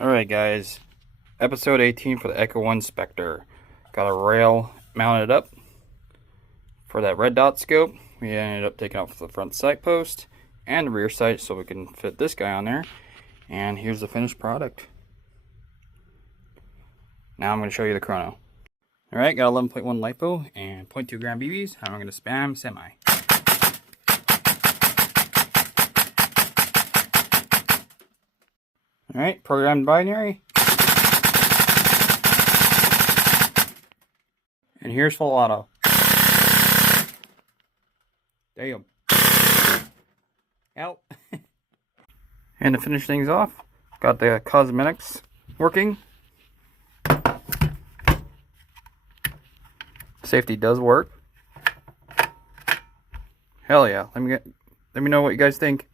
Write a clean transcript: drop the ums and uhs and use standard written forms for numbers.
Alright guys, episode 18 for the Echo 1 Spectre. Got a rail mounted up for that red dot scope. We ended up taking off the front sight post and the rear sight so we can fit this guy on there. And here's the finished product. Now I'm going to show you the chrono. Alright, got 11.1 LiPo and 0.2 gram BBs. I'm going to spam semi. Alright, programmed binary. And here's full auto. Damn. Help. And to finish things off, got the cosmetics working. Safety does work. Hell yeah. Let me know what you guys think.